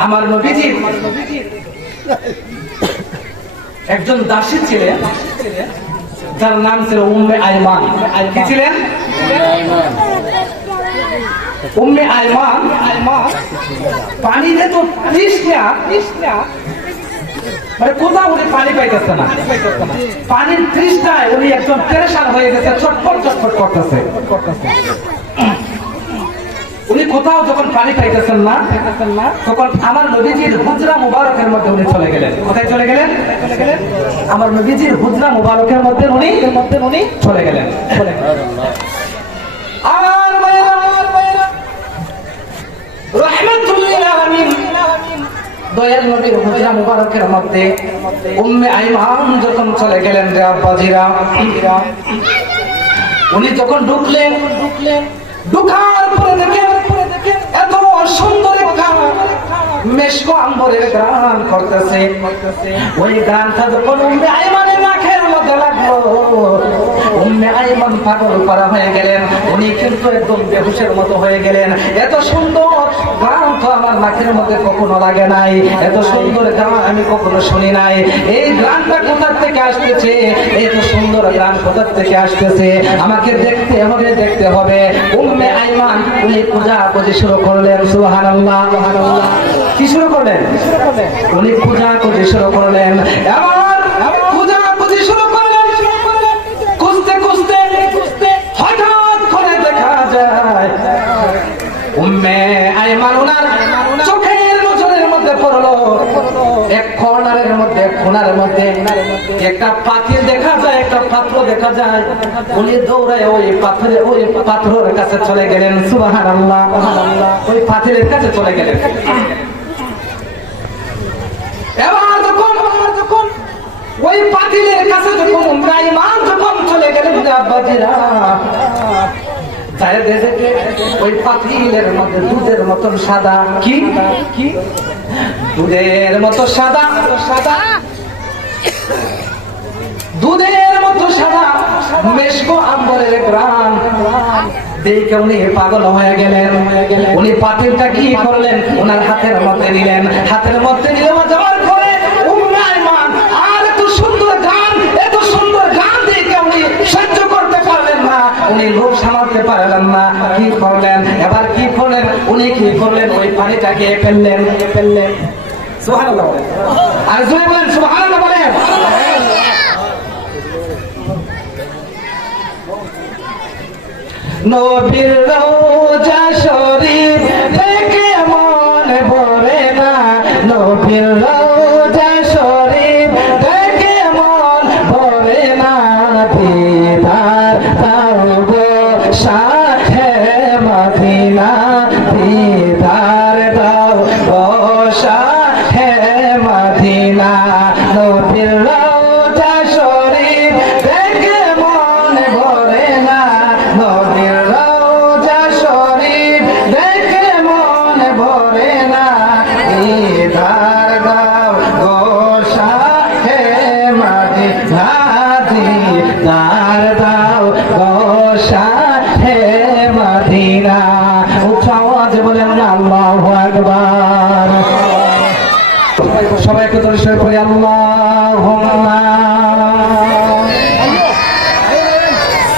আমার নবীজি একজন দাসী ছিলেন যার নাম ছিল উম্মে আইমান। কি ছিলেন? উম্মে আইমান। পানিতে তো তৃষ্ণা, মানে কোথাও উনি পানি পাইতেছে না, পানির তৃষ্ণায় উনি একজন পেরেশান হয়ে গেছে, ছটফট ছটফট করতেছে। উনি কোথাও যখন পানি পাইতেছেন না, তখন আমার নবীজির হুজরা মুবারকের মধ্যে উনি চলে গেলেন। কোথায় চলে গেলেন? আমার নবীজির হুজরা মুবারকের মধ্যে উনি চলে গেলেন। আর রাহমাতুল লিল আলামিন দয়াল নবীর হুজরা মুবারকের মধ্যে উম্মে আইমান যখন চলে গেলেন রে আব্বাজিরা, উনি যখন ঢুকলেন, ঢুকার পরে দেখেন এত সুন্দর একটা মেশকো আম্বরের গান করতেছে। ওই গানটা যখন উম্মে আইমানের নাকের মধ্যে লাগলো, উম্মে আইমান পাগল করা হয়ে গেলেন। উনি কিন্তু একদম বেহুশের মতো হয়ে গেলেন। এত সুন্দর গান তো আমার নাকের মধ্যে কখনো লাগে নাই, এত সুন্দর গান আমি কখনো শুনি নাই। এই গানটা কোথা থেকে আসতেছে? এত সুন্দর গান কোথা থেকে আসতেছে? আমাকে দেখতে হবে। উম্মে আইমান উনি পূজা শুরু করলেন। সুবহানাল্লাহ। কি শুরু করলেন? উনি পূজা শুরু করলেন। এবার পূজা শুরু করলেন। খুঁজতে হঠাৎ করে দেখা যায় উম্মে আইমান ওনার চোখের নজরের মধ্যে পড়লো এক কোণার মধ্যে একটা পাথর দেখা যায়, একটা পাত্র দেখা যায়। উনি দৌড়ায় ওই পাথরের কাছে চলে গেলেন। সুবহানাল্লাহ। ওই পাথরের কাছে চলে গেলেন। এবার যখন ওই পাথরের কাছে যখন উম্মে আইমান যখন চলে গেলেন আব্বাজিরা, ওই পাতিলের মধ্যে দুধের মতন সাদা, কি দুধের মতো সাদা, দুধের মতো সাদা মেশকো আম্বরের গ্রাম দেখে উনি পাগল হয়ে গেলেন। উনি পাতিলটা কি করলেন? ওনার হাতের মধ্যে নিলেন। যাওয়ার পরে উম্মে আইমান আর এত সুন্দর গান দেখে উনি সহ্য করতে পারলেন না, উনি লোভ সামলাতে পারলেন না। কি করলেন? উনি কি করলেন? ওই পানিটা খেয়ে ফেললেন। সুবহানাল্লাহ। আর জোরে বলেন সুবহানাল্লাহ বলেন। নবীর রওজা শরীফ দেখে মন ভরে না, নবীর রওজা শরীফ দেখে মন ভরে না, দিদার দাও গো শাহে মদিনা, দিদার দাও গো শাহে মদিনা। নবীর রওজা শরীফ দেখে মন ভরে না, নবীর রওজা শরীফ দেখে মন ভরে না, দিদার দাও গো শাহে মদিনা, দিদার দাও গো শাহে মদিনা। উচ্চ আওয়াজে বলেন আল্লাহু আকবার। সবাই একটু জোরে সরে পড়ি আল্লাহুম্মা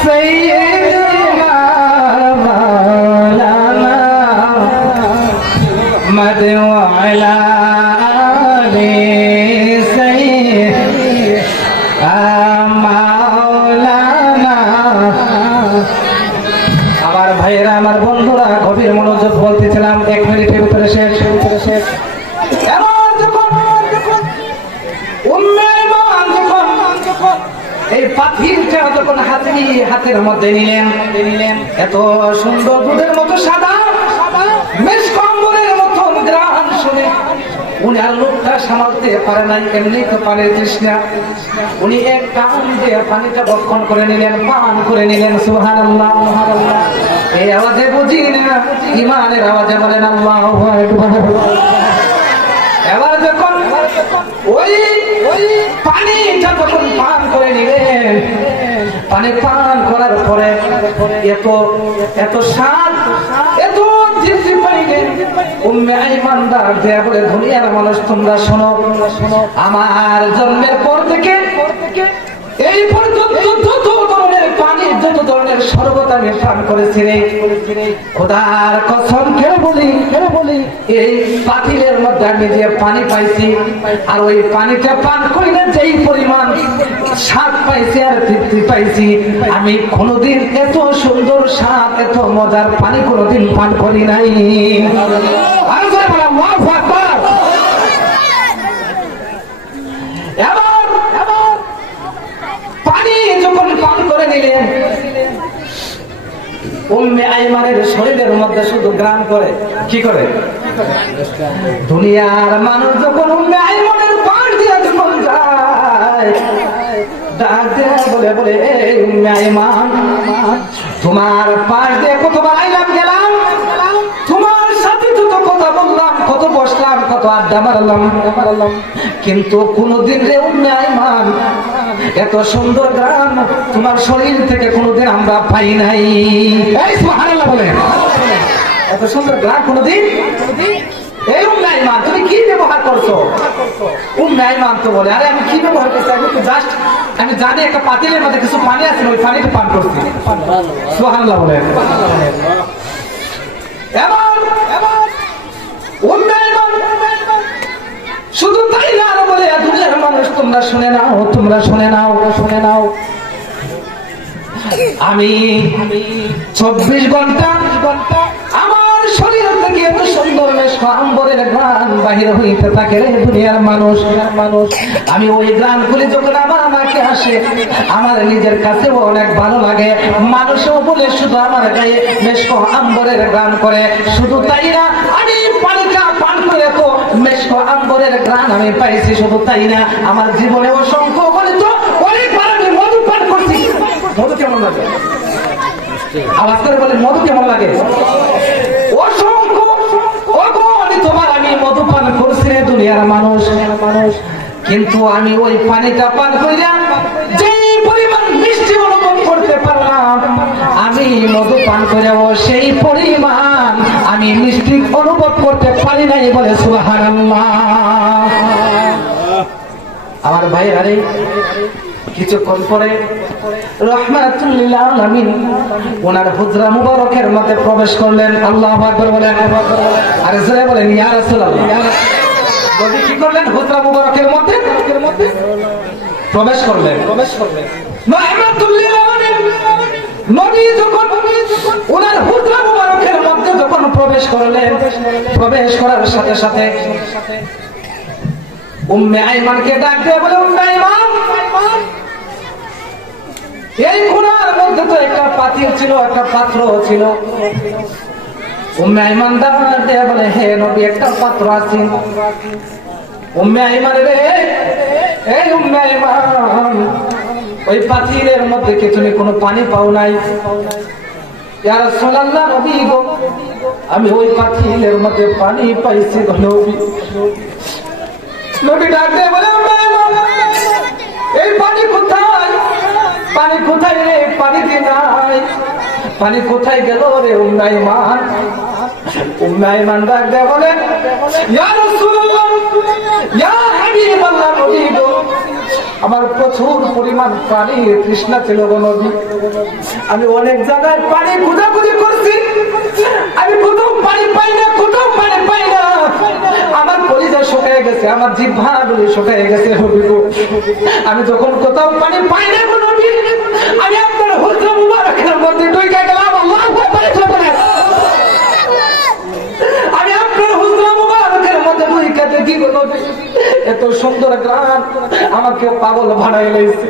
সাইয়্যিদিনা মাওলানা মুহাম্মদ ওয়া আলা আলি সাইয়্যিদিনা মাওলানা। আমার ভাইয়েরা, আমার বন্ধুরা, গভীর মনোযোগ বলতেছিলাম, 1 মিনিটের ভিতরে শেষ। এই পাথিরটা যখন হাতের মধ্যে নিলেন, এত সুন্দর দুধের মতো সাদা মেশকো আম্বরের মতন গ্রাম শুনে উনি আর লোকটা সামালতে পারে নাই। এমনি তো পানির তৃষ্ণা, উনি এক টান দিয়ে পানিটা ভক্ষণ করে নিলেন, পান করে নিলেন। সুবহানাল্লাহ। এই আওয়াজে বুঝি না ইমানের আওয়াজে বলেন আল্লাহু আকবার। এবার যখন ওই পানিটা যখন পান করে নিলেন, পানি পান করার পরে এত স্বাদ, এত তৃপ্তি পাইলেন। উম্মে আইমান ডাক দেয়া বলে, দুনিয়ার মানুষ তোমরা শোনো, আমার জন্মের পর থেকে এই পর্যন্ত যত ধরনের পানি, যত ধরনের শরবত আমি পান করেছি রে, খোদার কসম খেয়ে বলি, এই পাতিলের মধ্যে আমি যে পানি পাইছি, আর ওই পানিটা পান করিলে যেই পরিমাণ স্বাদ পাইছি আর তৃপ্তি পাইছি, আমি কোনোদিন এত সুন্দর স্বাদ, এত মজার পানি কোনোদিন পান করি নাই। পানি যখন পান করে নিলেন, উম্মে আইমানের শরীরের মধ্যে শুধু গ্রাম করে, কি করে? দুনিয়ার মানুষ যখন উম্মে আইমানের পাশ দিয়ে যখন যায়, ডাক দেয়া বলে উম্মে আইমান, তোমার পাশ দিয়ে কতবার আইলাম গেলাম, তোমার সাথে যত কথা বললাম, কত বসলাম, কত আড্ডা মারলাম, কিন্তু কোনদিন রে উম্মে আইমান এত সুন্দর গান তোমার শরীর থেকে কোনোদিন আমরা পাই নাই। এই সুবহানাল্লাহ বলেন, এত সুন্দর গান কোনোদিন। এই উম্মে আইমান তুমি কি ব্যবহার করছো? উম্মে আইমান তো বলে, আরে আমি কি ব্যবহার করছি, আমি তো জাস্ট আমি জানি একটা পাতিলের মধ্যে কিছু পানি আছে, ওই পানিটা পান করছি। সুবহানাল্লাহ বলেন। এবার উম্মে আইমান শুধু তাই না, আরো বলে, দুনিয়ার মানুষ তোমরা শুনে নাও, আমি 24 ঘন্টা আমার শরীর থেকে এত সুন্দর আম্বরের গান বাহির হইতে থাকে রে দুনিয়ার মানুষ। আমি ওই গানগুলি যখন আমার নাকে আসে, আমার নিজের কাছেও অনেক ভালো লাগে, মানুষও বলে শুধু আমার গায়ে মেশক আম্বরের গান করে। শুধু তাই না, আমি পানিটা পান করে তো মেশক আম্বরের গান আমি পাইছি। শুধু তাই না, আমার জীবনে অসংখ্য বলে তো অনেকবার আমি মধু পান করছি। মধু কেমন লাগে? আওয়াজ করে বলে, মধু কেমন লাগে? অসংখ্য অগণিতবার আমি মধু পান করছি রে দুনিয়ার মানুষ, কিন্তু আমি ওই পানিটা পান করিয়া যে পরিমাণ মিষ্টি অনুভব করতে পারলাম, আমি মধু পান করেও সেই পরিমাণ আমি মিষ্টি অনুভব করতে পারি নাই। বলে সুবহানাল্লাহ। আমার ভাইরা রে, কিছুক্ষণ পরে রাহমাতুল লিল আলামিন ওনার হুজরা মুবারকের মধ্যে প্রবেশ করলেন। আল্লাহু আকবার বলেন। আর জোরে বলেন ইয়া রাসূলুল্লাহ। নবী কি করলেন? হুজরা মুবারকের মধ্যে প্রবেশ করলেন। রাহমাতুল লিল আলামিন নবী যখন ওনার হুজরা মুবারকের মধ্যে যখন প্রবেশ করলেন, প্রবেশ করার সাথে সাথে উম্মে আইমানকে ডাক দিয়ে বলে, উম্মে আইমান, এই কোণার মধ্যে তো একটা পাতিল ছিল, একটা পাত্র ছিল। উম্মে আইমান ডাক দিয়ে বলে, হে নবী, একটা পাত্র আছে। উম্মে আইমান রে, এই উম্মে আইমান, ওই পাতিলের মধ্যে কি তুমি কোনো পানি পাও নাই? ইয়া রাসূলুল্লাহ, নবী গো, আমি ওই পাতিলের মধ্যে পানি পাইছি গো নবী। নবী ডাক দিয়ে বলে, উম্মে আইমান, এই পানি কোথায়? পানি কোথায় রে? পানি দি নাই, পানি কোথায় গেল রে উম্মে আইমান? উম্মে আইমান ডাক দিয়ে বলে, ইয়া রাসূলুল্লাহ, ইয়া হাবিবাল্লাহ, নবী গো, আমার প্রচুর পরিমাণ পানির তৃষ্ণা ছিল গো নবী। আমি অনেক জায়গায় পানি খোঁজাখুঁজি করছি, আমি কোথাও পানি পাই না, আমার কলিজা শুকিয়ে গেছে, আমার জিহ্বাগুলি শুকিয়ে গেছে নবী গো। আমি যখন কোথাও পানি পাই না গো নবী, আমি আপনার হুজরা মুবারকের মধ্যে ঢুকে গেলাম। আল্লাহু আকবার। আমি আপনার হুজরা মুবারকের মধ্যে ঢুকে দেখি গো নবী, এত সুন্দর গান আমাকে পাগল বানাই লাইছে।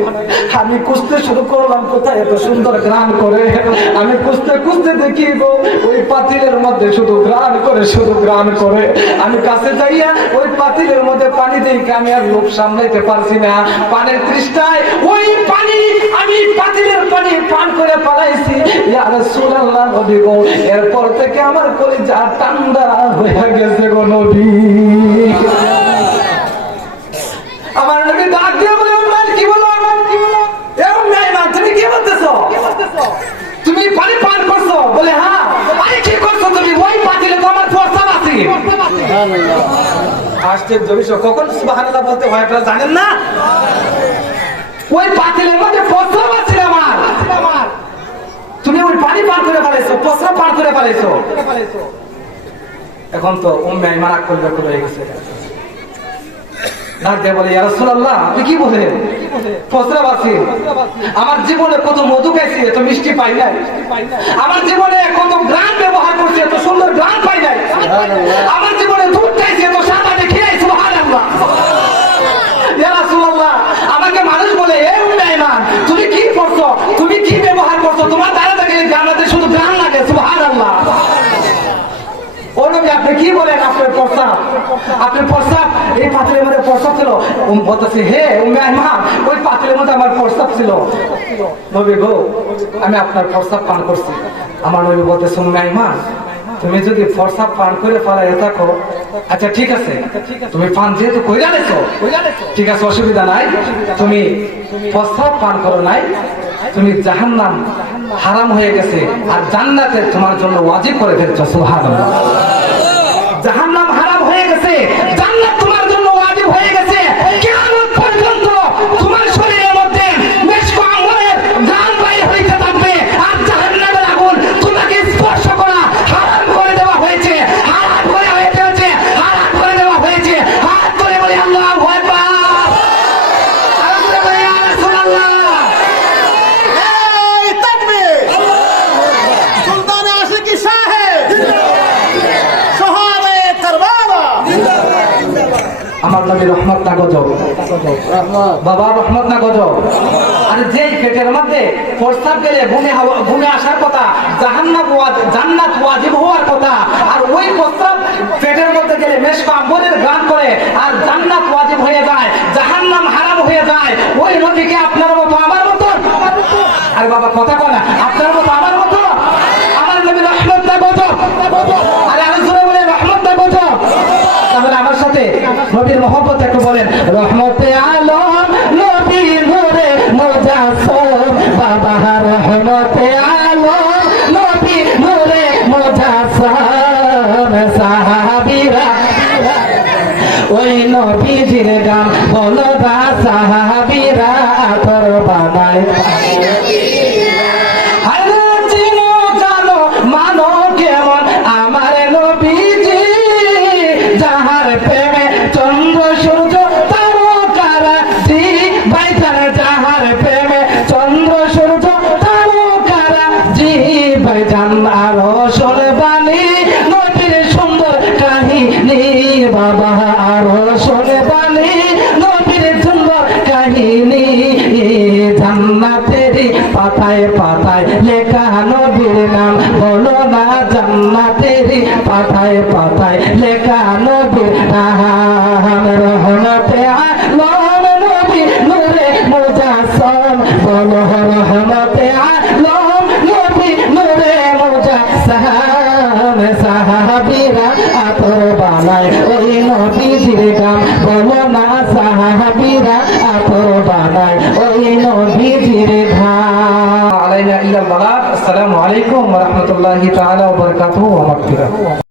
আমি খুঁজতে শুরু করলাম কোথায় এত সুন্দর গান করে। আমি খুঁজতে দেখি গো, ওই পাতিলের মধ্যে শুধু গান করে। আমি কাছে যাইয়া ওই পাতিলের মধ্যে পানি দিই, আমি আর লোভ সামলাইতে পারছি না। পানির তৃষ্ণায় ওই পানি, আমি পাতিলের পানি পান করে পালাইছি। ইয়া রাসূলুল্লাহ, নবী গো, এরপর থেকে আমার কলিজা ঠান্ডা হয়ে গেছে গো নবী। আমার নবী ডাক দিয়ে বলে, কি বলো? তুমি কি বলতেছো? তুমি পানি পান করছো? বলে হ্যাঁ। আরে কি করছো তুমি? ওই পাতিলে তো আমার ফর্সা আশ্চর্য বিষয়, কখন সুবহানাল্লাহ বলতে হয় আপনারা জানেন না? ওই পাতিলের মধ্যে প্রস্রাব আছে আমার, তুমি ওই পানি পান করে ফেলেছো, প্রস্রাব পান করে ফেলেছো। এখন তো উম্মে আইমান আকল বের হয়ে গেছে, ডাক দিয়ে বলে, ইয়া রাসূলুল্লাহ, আপনি কি বলেন? প্রস্রাব আছে। আমার জীবনে কত মধু খাইছি, এত মিষ্টি পাই নাই। আমার জীবনে কত গ্রাম ব্যবহার করছি, এত সুন্দর গ্রাম পাই নাই। আমার জীবনে দুধ খাইছি, এত সাদা খেয়ে সুবহানাল্লাহ। ইয়া রাসূলুল্লাহ, আমাকে মানুষ বলে, এ উম্মে আইমান, তুমি কি করছো, তুমি কি ব্যবহার করছো, তোমার দ্বারা দেখে জান্নাতে শুধু গ্রাম লাগে। সুবহানাল্লাহ। ও নবী, আপনি কি বলেন? আপনার প্রস্তাব, আপনার প্রস্তাব এই পাত্রের মধ্যে প্রস্তাব ছিল। বলতেছে, হে উম্মে আইমান, ওই পাত্রের মধ্যে আমার প্রস্তাব ছিল। নবী গো, আমি আপনার প্রস্তাব পান করছি। আমার নবী বলতেছে, উম্মে আইমান, তুমি যদি প্রস্তাব পান করে ফেলাই থাকো, আচ্ছা ঠিক আছে, তুমি পান যেহেতু কইরা লেছো, ঠিক আছে, অসুবিধা নাই। তুমি প্রস্তাব পান করো নাই, তুমি জাহান্নাম হারাম হয়ে গেছে আর জান্নাতে তোমার জন্য ওয়াজিব করে ফেলছো। সুবহানাল্লাহ। জাহান্নাম হারাম হয়ে গেছে, জান্নাত তোমার জন্য ওয়াজিব হয়ে গেছে। কিয়ামত পর্যন্ত তোমার শরীরের মধ্যে মেশক আমলের গান বাইরে হইতে থাকবে, আর জাহান্নামের আগুন তোমাকে স্পর্শ করা হারাম করে দেওয়া হয়েছে, হারাম করে হয়েছে, হারাম করে দেওয়া হয়েছে। হাত ধরে বলি আল্লাহু আকবার, আর ধরে বলি ইয়া রাসূলুল্লাহ। আমার নবী রহমত না গজব, বাবা রহমত না গজব। আর যেই পেটের মধ্যে প্রস্তাব গেলে ভূমি আসার কথা, জান্নাত ওয়াজিব হওয়ার কথা, আর ওই প্রস্তাব পেটের মধ্যে গেলে মেশক আমলের গান করে আর জান্নাত ওয়াজিব হয়ে যায়, জাহান্নাম হারাম হয়ে যায়। ওই নবীকে আপনার মতো আমার মতো, আর বাবা কথা কয় না, আপনার মতো আমার মতো, আমার নবী রহমত না গজব। আর আমি জোরে বলে রহমত না গজব। তাহলে আমার সাথে নবীর মহব্বত একটু বলেন, রহমতে আলম নবী নূরে মুজাসসম, বাবা রহমতে আলম নবী নূরে মুজাসসম। সাহাবীরা ওই নবীজির গান বলো না, সাহাবীরা তোর বানায় বাবা, আরো শোনে বাণী নবীর সুন্দর কাহিনী। জান্নাতেরই পাতায় পাতায় লেখা নবীর নাম, বলো না জান্নাতেরই পাতায় পাতায় লেখা নবীর নাম। রহমতে আলম নবী নূরে মুজাসসম, বলো রহমতে আলম নবী নূরে মুজাসসম। সাহাবীরা আতর বানায় ওই নবীজির গান, বলো না সাহাবীরা আতর বানায় ওই নবীজির গান। আলাইনা ইল্লাল বালাগ। আসসালামু আলাইকুম ওয়া রাহমাতুল্লাহি তাআলা ওয়া বারাকাতুহু ওয়া মাগফিরাতুহু।